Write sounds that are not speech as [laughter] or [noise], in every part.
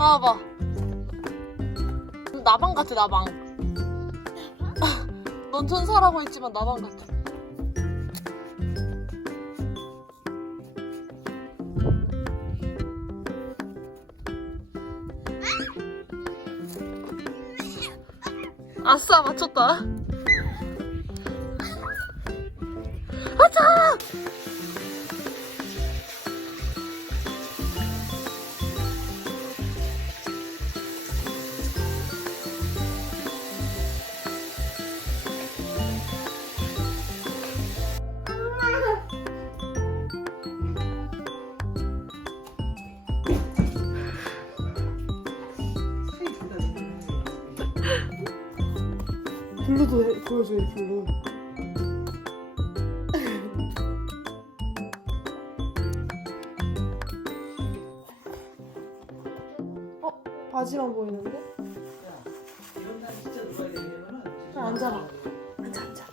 나와봐. 나방 같아, 나방. [laughs] 넌 천사라고 했지만 나방 같아. 아싸, 맞췄다. 보여줘, 이 블루. 어? 바지만 보이는데? 이런 날 진짜 누가 얘기하면은 자, 앉아라. 앉아, 앉아.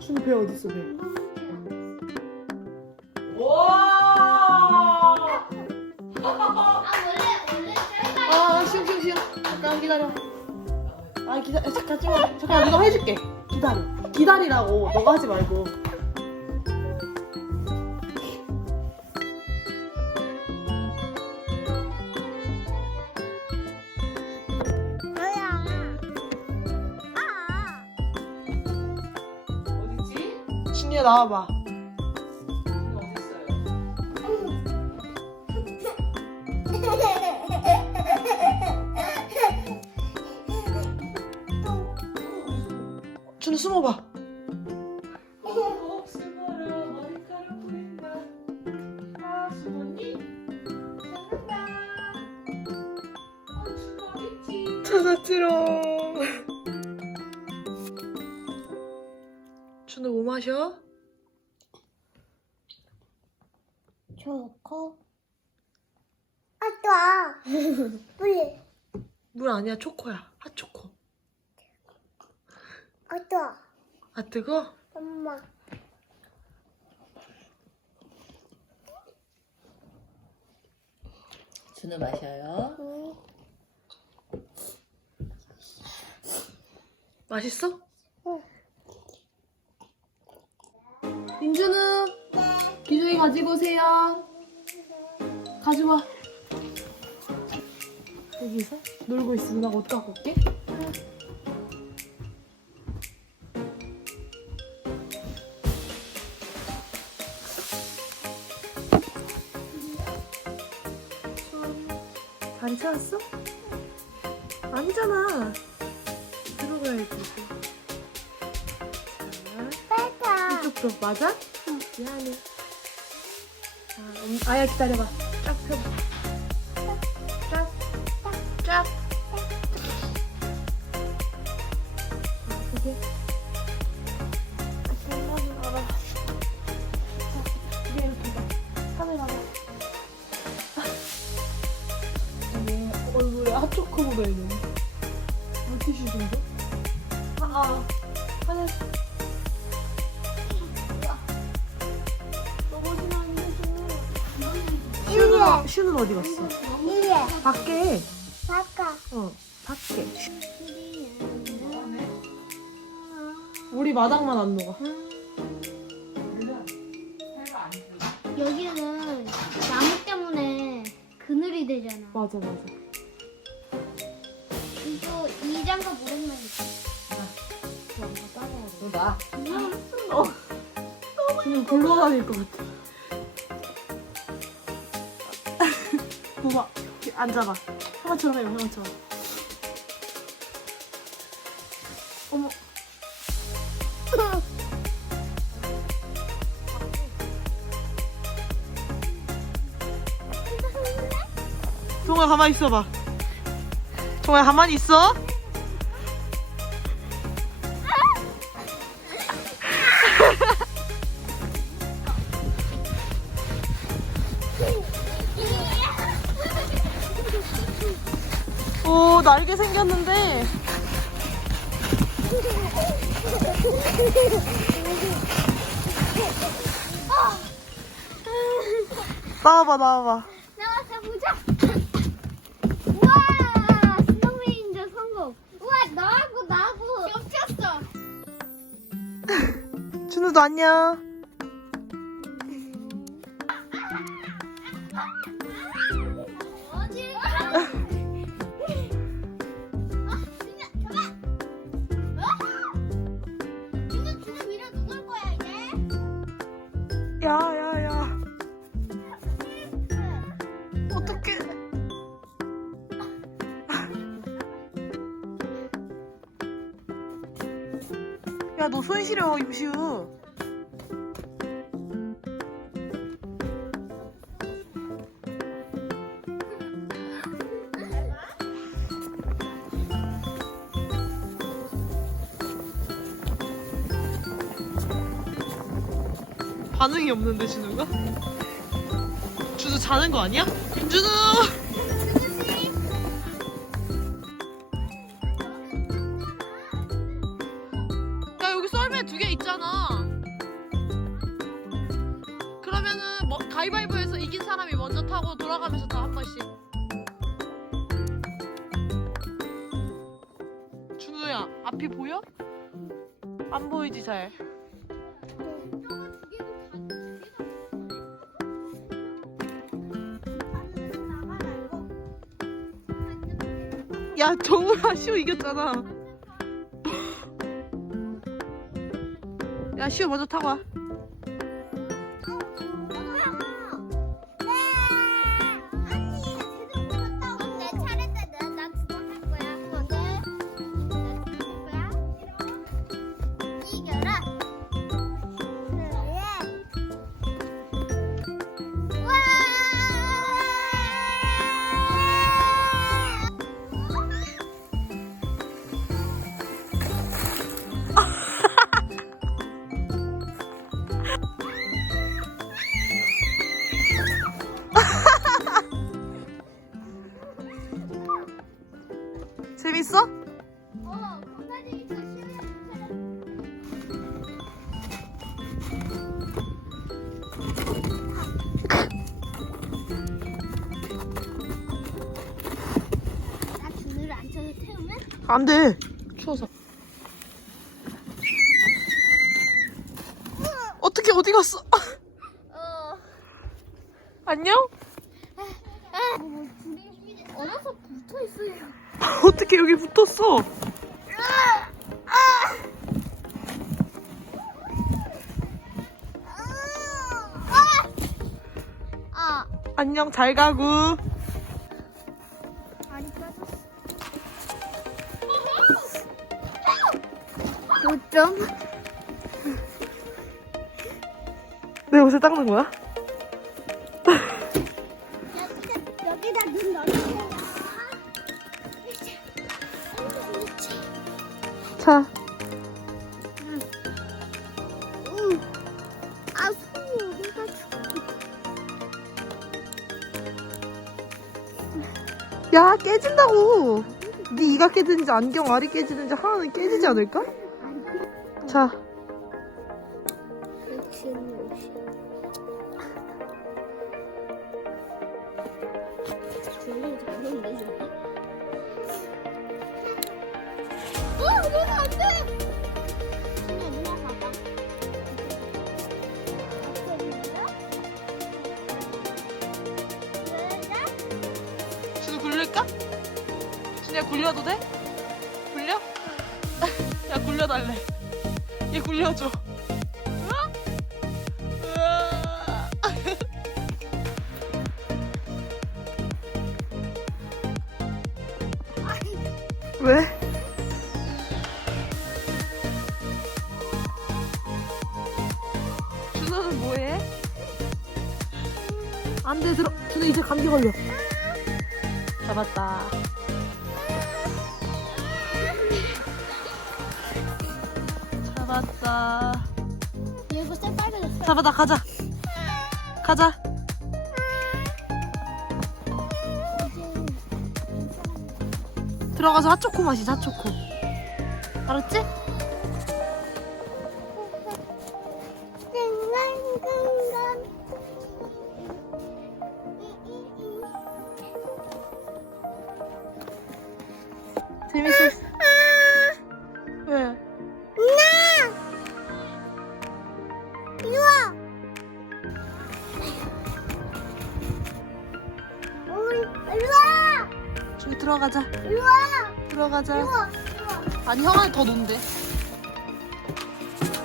준우 배 어딨어, 배? 잠깐 기다려. 아, 기다려. 잠깐, 좀. 잠깐, 내가 해줄게. 기다려. 기다리라고. 너가 하지 말고. 어딨지? 준이야, 나와봐. 어딨어요? [laughs] 숨어봐. 어, 숨어라 머리카락 보인다. 아, 숨었니? 찾는다. 어, 준우 어딨지? 찾았지롱. 준우 뭐 마셔? 초코. 아따. 물. 물 아니야, 초코야. 핫초코. 아따. 아, 뜨거? 엄마. 준우 마셔요. 응. 맛있어? 응. 민준우, 기저귀 가지고 오세요. 가져와. 여기서 놀고 있으면 나 옷 갖고 올게. 다 빼자. 이쪽도 맞아? 미안해. 자, 음, 아야 기다려봐. 쫙펴 슈. 슈는, 슈는 어디 갔어? 이게 밖에. 아까. 어, 밖에. 우리 마당만 안 녹아. 여기는 나무 때문에 그늘이 되잖아. 맞아, 맞아. 이거 이 장갑 오랜만에. 누가? 지금 굴러다닐 것 같아. 앉아봐. 형아처럼 해요, 형아처럼. 어머. [laughs] 종아 가만히 있어봐. 종아 가만히 있어. 생겼는데 나와봐 나와봐. 나와서 보자. 우와, 스노우맨인저 성공. 우와, 나하고 나하고 겹쳤어. [laughs] 준우도 안녕. 손 시려 임시우. 반응이 없는데 준우가? 준우 자는 거 아니야? 준우! 앞이 보여? 안 보이지 잘. 야 정우랑 시우 이겼잖아. [laughs] 야 시우 먼저 타고 와. 안 돼. 추워서. 어떻게 어디 갔어? 어. [laughs] 안녕? 얼어서 붙어 있어요. [laughs] 어떻게 여기 붙었어? 아, 안녕 잘 가고. 5점? 내 옷에 닦는 거야? 여기다, 여기다 눈 넣어주세요. 자. 응. 아, 손이 어디가 야 깨진다고. 네 이가 깨지는지 안경 알이 깨지는지 하나는 깨지지 않을까? 자. 준우 굴릴까? 준이야 굴려도 돼? 굴려? [laughs] 야 굴려달래. 얘 굴려줘. 왜? 준호는 뭐해? 안 돼, 들어. 준호 이제 감기 걸려. 잡았다. 잡았다. 얘가 쎄 빨개졌어. 잡았다, 가자. 가자. 들어가서 핫초코 마시자, 핫초코. 알았지? 아니 형아는 더 논대.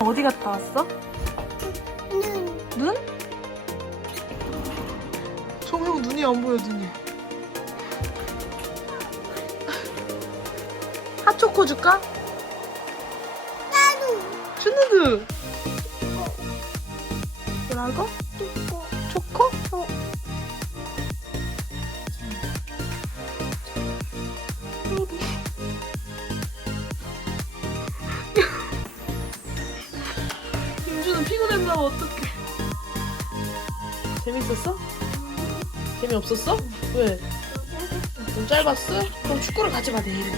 어디 갔다 왔어? 눈! 눈? 정형 눈이 안 보여 눈이. 핫초코 줄까? 나도! 주누드. 뭐라고? 재밌었어? 재미없었어? 왜? 좀 짧았어? 그럼 축구를 같이 봐 내일은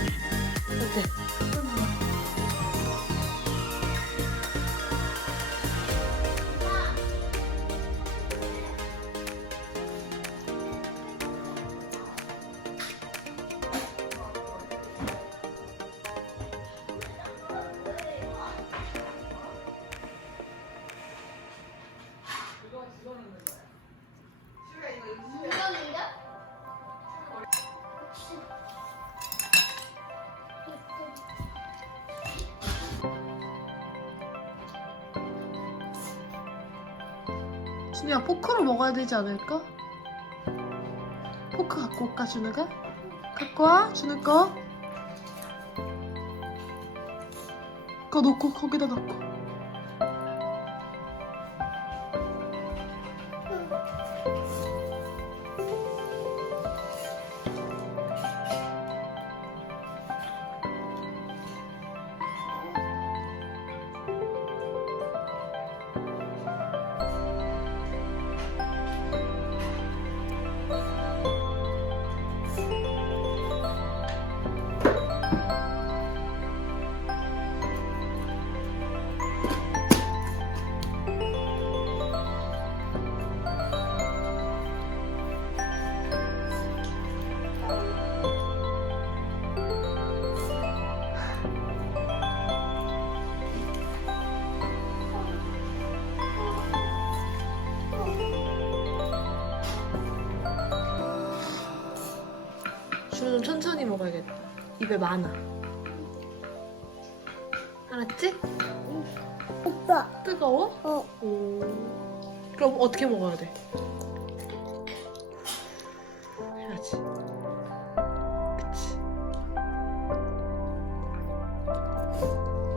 준이야 포크로 먹어야 되지 않을까? 포크 갖고 올까 준우가? 갖고 와 준우 거 그거 놓고 거기다 놓고 준우 좀 천천히 먹어야겠다 입에 많아 알았지? 오빠! 뜨거워? 어. 오. 그럼 어떻게 먹어야 돼? 해야지. 그치.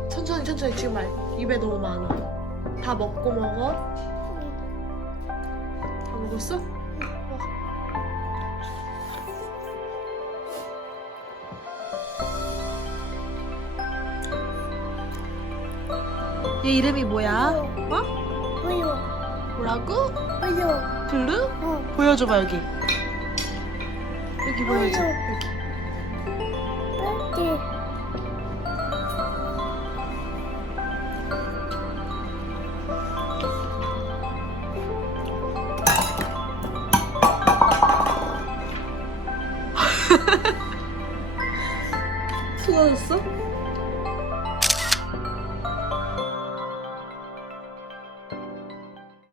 천천히 천천히 지금 말 입에 너무 많아. 다 먹고 먹어. 다 먹었어? 얘 이름이 뭐야? 어? 우유! 뭐라고? 우유! 블루? 어. 보여줘봐 여기. 여기 보여줘. 우유. 여기. 이렇게. 쏟아졌어? [laughs]